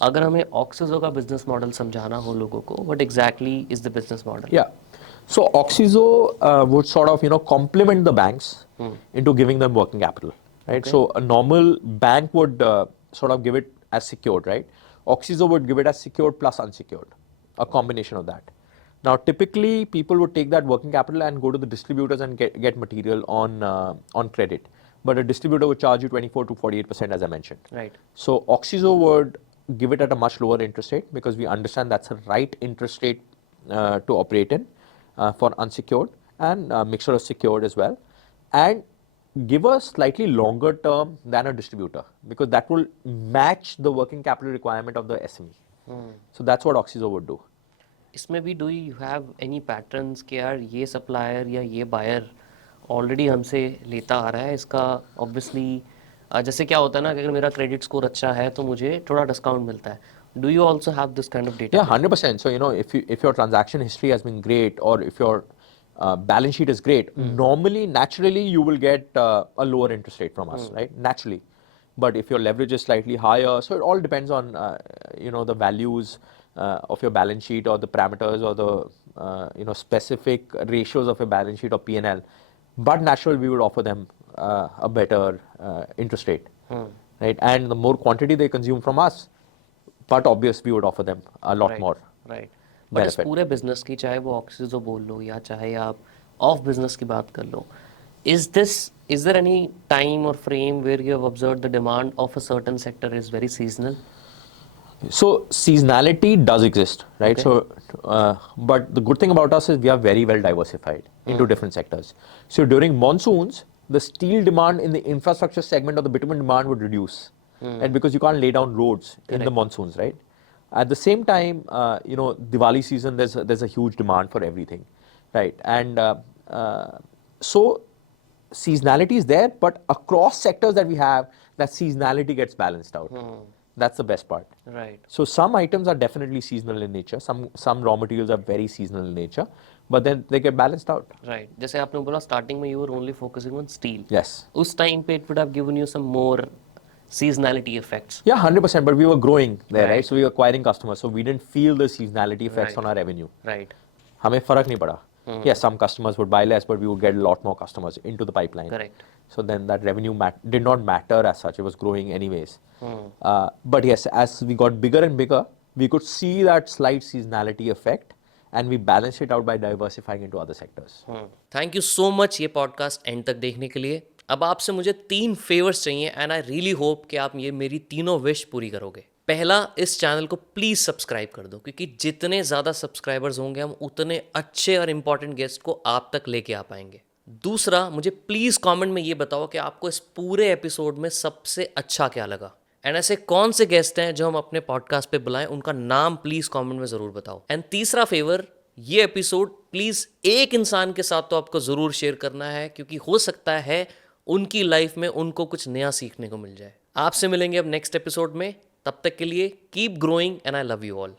अगर हमें ऑक्सीजो का बिजनेस मॉडल समझाना हो लोगों को, what exactly is the business model? Yeah. So Oxizo would sort of, complement the banks into giving them working capital, right? Okay. So a normal bank would sort of give it as secured, right? Oxizo would give it as secured plus unsecured, a combination of that. Now, typically, people would take that working capital and go to the distributors and get material on credit. But a distributor would charge you 24 to 48%, as I mentioned. Right. So Oxizo would give it at a much lower interest rate because we understand that's the right interest rate to operate in for unsecured and mixture of secured as well, and give a slightly longer term than a distributor because that will match the working capital requirement of the SME. So that's what Oxizo would do. इसमें भी do you have any patterns कि यार ये supplier या ये buyer already हमसे लेता आ रहा है, इसका ऑब्वियसली जैसे क्या होता है ना कि अगर मेरा क्रेडिट स्कोर अच्छा है तो मुझे थोड़ा डिस्काउंट मिलता है. Do you also have this kind of data? Yeah, 100%. So, if your transaction history has been great or if your balance sheet is great, normally, naturally, you will get a lower interest rate from us, right? Naturally. But if your leverage is slightly higher, so it all depends on, the values of your balance sheet or the parameters or the, specific ratios of your balance sheet or P&L. But naturally, we would offer them a better interest rate, right? And the more quantity they consume from us, but obvious we would offer them a lot more right. But इस benefit. पूरे business की, चाहे वो ऑक्सीजो बोल लो या चाहे आप of business की बात कर लो, is there any time or frame where you have observed the demand of a certain sector is very seasonal? So seasonality does exist, right? Okay. So, but the good thing about us is we are very well diversified into different sectors. So during monsoons, the steel demand in the infrastructure segment of the bitumen demand would reduce, right? Because you can't lay down roads in the monsoons, right? At the same time, Diwali season, there's a huge demand for everything, right? And so seasonality is there, but across sectors that we have, that seasonality gets balanced out. That's the best part. Right. So some items are definitely seasonal in nature. Some raw materials are very seasonal in nature, but then they get balanced out. Right. जैसे आपने बोला starting में you were only focusing on steel. Yes. उस time पे it would have given you some more seasonality effects. Yeah, 100%. But we were growing there, Right. right? So we were acquiring customers, so we didn't feel the seasonality effects Right. on our revenue. Right. हमें फर्क नहीं पड़ा. Yes, some customers would buy less, but we would get a lot more customers into the pipeline. Correct. So then that revenue did not matter as such. It was growing anyways. But yes, as we got bigger and bigger, we could see that slight seasonality effect, and we balanced it out by diversifying into other sectors. Thank you so much ये podcast and तक देखने के लिए. अब आपसे मुझे 3 favours चाहिए and I really hope कि आप ये मेरी तीनों विश पूरी करोगे. पहला, इस चैनल को प्लीज़ सब्सक्राइब कर दो, क्योंकि जितने ज़्यादा सब्सक्राइबर्स होंगे हम उतने अच्छे और इम्पॉर्टेंट गेस्ट को आप तक लेके आ पाएंगे. दूसरा, मुझे प्लीज़ कमेंट में ये बताओ कि आपको इस पूरे एपिसोड में सबसे अच्छा क्या लगा, एंड ऐसे कौन से गेस्ट हैं जो हम अपने पॉडकास्ट पे बुलाएं, उनका नाम प्लीज़ कमेंट में ज़रूर बताओ. एंड तीसरा फेवर, ये एपिसोड प्लीज़ एक इंसान के साथ तो आपको ज़रूर शेयर करना है, क्योंकि हो सकता है उनकी लाइफ में उनको कुछ नया सीखने को मिल जाए. आपसे मिलेंगे अब नेक्स्ट एपिसोड में. तब तक के लिए keep growing and I love you all.